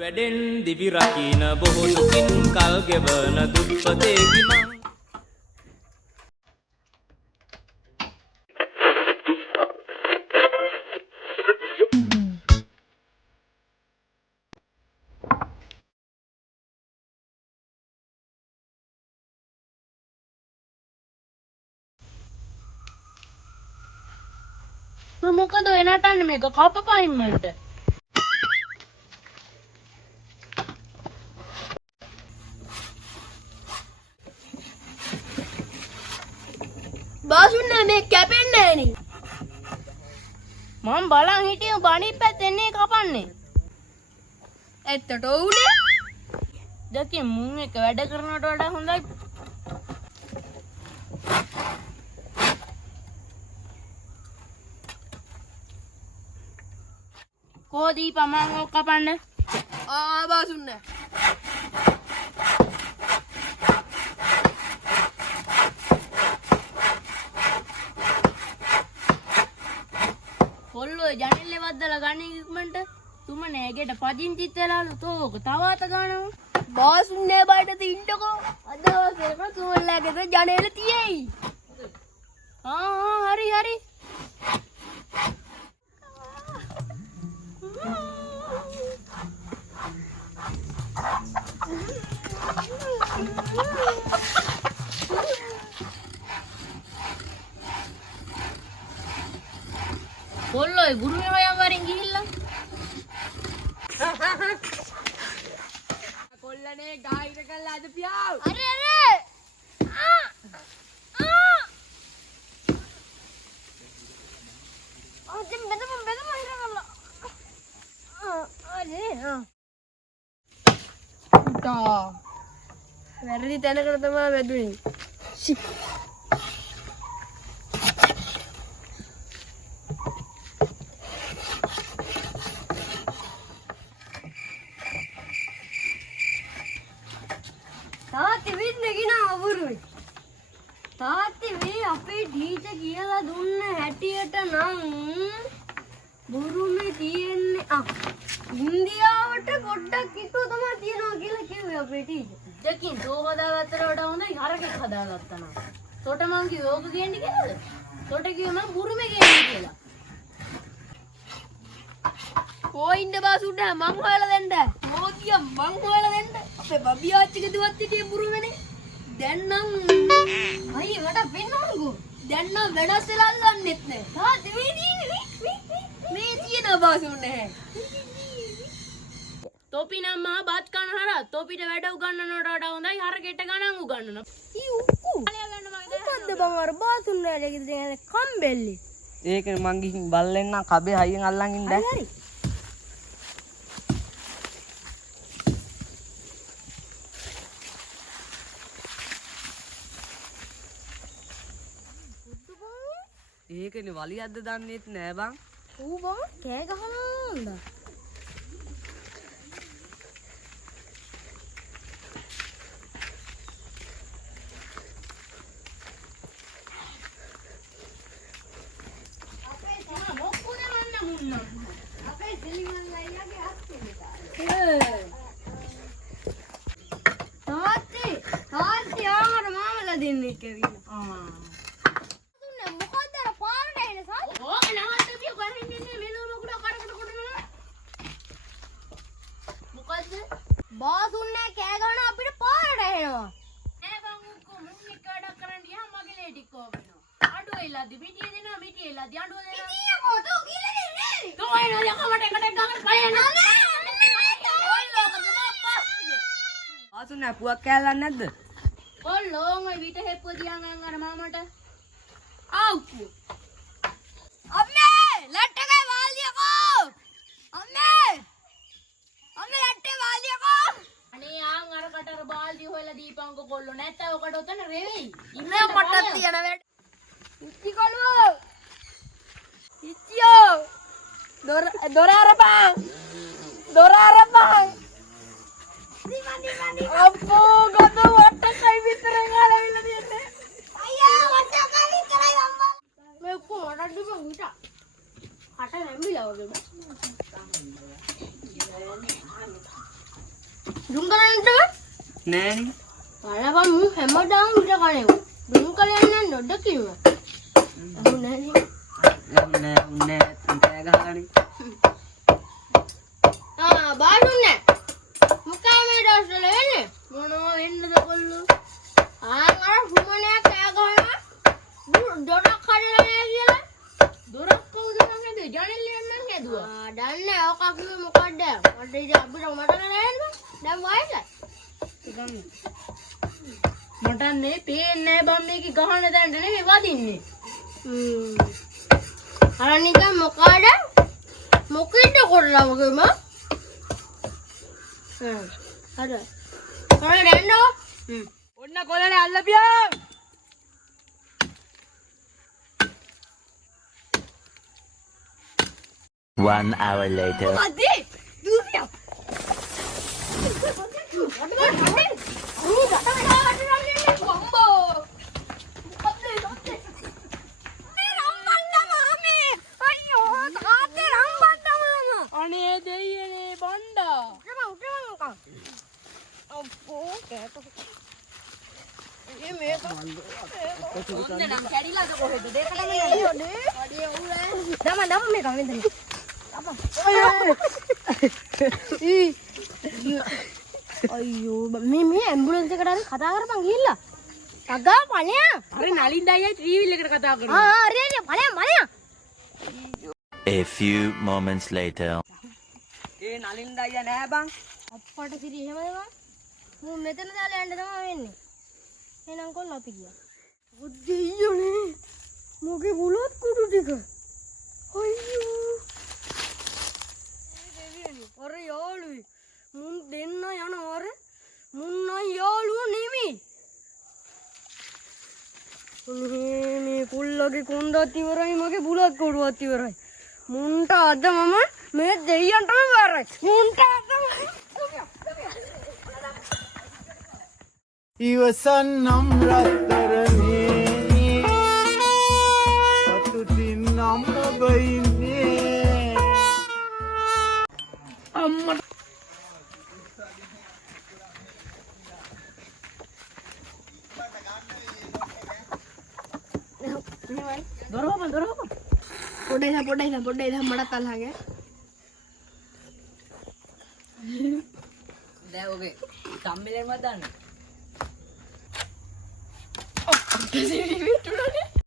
වැඩෙන් දිවි රකින්න බොහෝ දුකින් කල් ගෙවන දුප්පතේකි මං මොකද එනටන්නේ මේක කපපයින්මන්ට බාසුන්නේ මේ කැපෙන්නේ නෑනේ. මම බලන් හිටියේ බණිත් පැත්ත එන්නේ කපන්නේ. ඇත්තට උනේ දැකින් මුන් එක වැඩ කරනවට වඩා හොඳයි. කොහොදී පමන් ඕක කපන්න? බාසුන්නේ. කොල්ලෝ ජනෙල්ලේ වද්දලා ගන්නේ ඉක්මනට. තුම නෑගෙට පදින්තිත් වෙලාලු තෝක තවාත ගන්නවා. බාසුන්නේ බඩට තින්නකෝ. අද දවසේම තුමල්ලාගේ ජනේල තියෙයි. හරි හරි. කොල්ලෝ ගුරුමේ හොයන් වරින් ගිහිල්ලා. කොල්ලනේ ගායික කළා අද පියාව. අර අර. අද බෙදම ඉරගල්ලා. පුතා. වැරදි තැනකට තමයි වැදුනේ. තාත්ති විද්නේ කිනා අවුරුයි. තාත්ති මේ අපේ ටීචර් කියලා දුන්න හැටියට නම් බුරුමේ තියෙන්නේ ඉන්දියාවට පොඩ්ඩක් කිට්ටුව තමයි තියනවා කියලා කිව්වේ අපේ ටීචර්. දෙකින් තෝ හදාගත්තට වඩා හොඳයි හරකෙක් හදාගත්තා නම්. තොට මං කිව්වේ ඕක ගේන්න කියලාද? තොට කිව්වේ මං බුරුමේ ගේන්න කියලා. කොයින්ද බාසුට මං හොයලා දෙන්න. මොකිය මං හොයලා දෙන්න. අපේ බබි ආච්චිගේ දුවත් හිටියේ බුරුමනේ. දැන් නම් අයියේ මට පෙන්නන්නකෝ. දැන් නම් වෙනස් වෙලා ගන්නෙත් නෑ. තාත්ති මේ තියෙන්නේ මේ තියෙන බාසුන්නේ. තොපි නම් මහා බත් කන හරක් තොපිට වැඩ උගන්නනවට වඩා හොඳයි හරකෙට ගණන් උගන්නන. ඊ උක්කු. මොකද්ද බං අර බාසුන්නේලේ කියන කම්බෙල්ලි. ඒකනේ මං ගිහින් බල්ලෙන්න කබේ හයියෙන් අල්ලන් ඉන්න දැන්. හරි. ඒකනේ වලියක්ද දන්නේත් නෑ බං. ඌ බං කෑ ගහනවා. තාත්ති ආමර මාමලා දෙන්නේ කියලා. දුන්න මොකද්ද අර පාරට එන සාලි? ඕක නවත්තපිය කරන්නේ ඉන්නේ මෙලෝ මොකද කරකට කොටනවා. මොකද්ද? බාසුන්නේ කෑ ගහන අපිට පාරට එනවා. නෑ බං උක්කෝ මුන් එක වැඩක් කරන්න ගියාම මගේ ලේටික් කෝපනවා. අඬුව එලාදි මිටිය දෙනවා මිටිය එලාදි අඬුව දෙනවා. ඉතින් කොතෝ කියලා දෙන්නේ. තෝ එනවා යකමට එකට ගහන්න කය යනවා. ආසුන් අපුවක් කෑල්ලක් නැද්ද? කොල්ලෝ ඔය විට හෙප්පුව තියන් අර මාමට. ආව්කු. අම්මේ ලට්ටකේ වාලියකෝ. අම්මේ ලට්ටේ වාලියකෝ. අනේ ආන් අර කටර බාල්දි හොයලා දීපංකො කොල්ලෝ නැත්නම් ඔකට උතන රෙවෙයි. ඉන්නේ පොට්ටක් තියන වැඩ. ඉච්චි කොළුවෝ. ඉච්චියෝ. දොර අරපන්. අපෝ ගොඩ වට්ටකයි විතරක් ආලවිලා තියන්නේ. අයියා වට්ටකයි විතරයි අම්මා. මේ කොහොමද දුක උට? කට නැමිලා වගේ බා. දුම් කරන්නද? නෑනේ. බලපන් මු හැමදාම විතර කණේවා. දුම් කරන්නේ නොඩ කිව්වා. අහු නෑනේ. නෑ තෑ ගහලානේ. බාරුන්නේ. මොකයි මේ දවස්වල වෙන්නේ? මොනවා වෙන්නද කොල්ලෝ? අර හුමනේ කෑ ගහනවා. දොරක් කඩලා නෑ කියලා. දොරක් කවුද මං හැදුවේ? ජනෙලියෙන් මං හැදුවා. දන්නේ ඔක කිව්වේ මොකද්ද? මට ඉතින් අපිට මතක නෑනේ. දැන් වයසයි. මට නේ පේන්නේ නෑ බම් මේක ගහන දැනට නෙමෙයි වදින්නේ. අර නිකන් මොකද? මොකෙන්ද කරලා වගේ මම? හරි. කොහෙද යන්නෝ? ඔන්න කොලනේ අල්ලපියා. One hour later. අදේ දුරියා. අනේ දෙයියනේ බණ්ඩා. අයියෝ මේ ඇම්බුලන්ස් එකට හරි කතා කරපන් ගිහිල්ලා. අගා පණියා. අර නලින් දයියයි ත්‍රිවිල් එකට කතා කරනවා. හරි පණියා. A few moments later. ඒ නලින් දයියා නෑ බං. අප්පට සිරි එහෙමද මම? මම මෙතන දාලා යන්න තමයි වෙන්නේ. එහෙනම් කොල්ල අපි ගියා. දෙයියනේ. මොකේ බුලත් කුඩු ටික. අයියෝ. අර යාළුවෝ මුන් දෙන්න යනවර මුන් නම් යාළුවෝ නෙමෙයි. මේ කුල්ලගේ කොණ්ඩත් ඉවරයි මගේ බුලත් කොඩුවත් ඉවරයි. මුන්ට අද මම මේ දෙයියන්ටම බාරයි. මුන්ට අද ඉවසන්නම් රත්තරනේ සතුටින් නම් ඔබ ඉන්නේ අම්මට දොර හොපන්. පොඩ්ඩයි මඩත් අල්ලගේ. දැන් ඔගේ කම්මලෙන්වත් දාන්න. සිරි විතුණනේ.